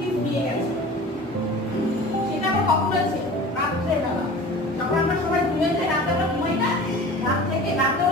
Gift দিয়ে গেছে। সেটা আবার কখন হয়েছে? রাত্রে বেলা, যখন আমরা সবাই ঘুমিয়ে যাই, রাতে আমরা ঘুমাই না, রাত থেকে রাতে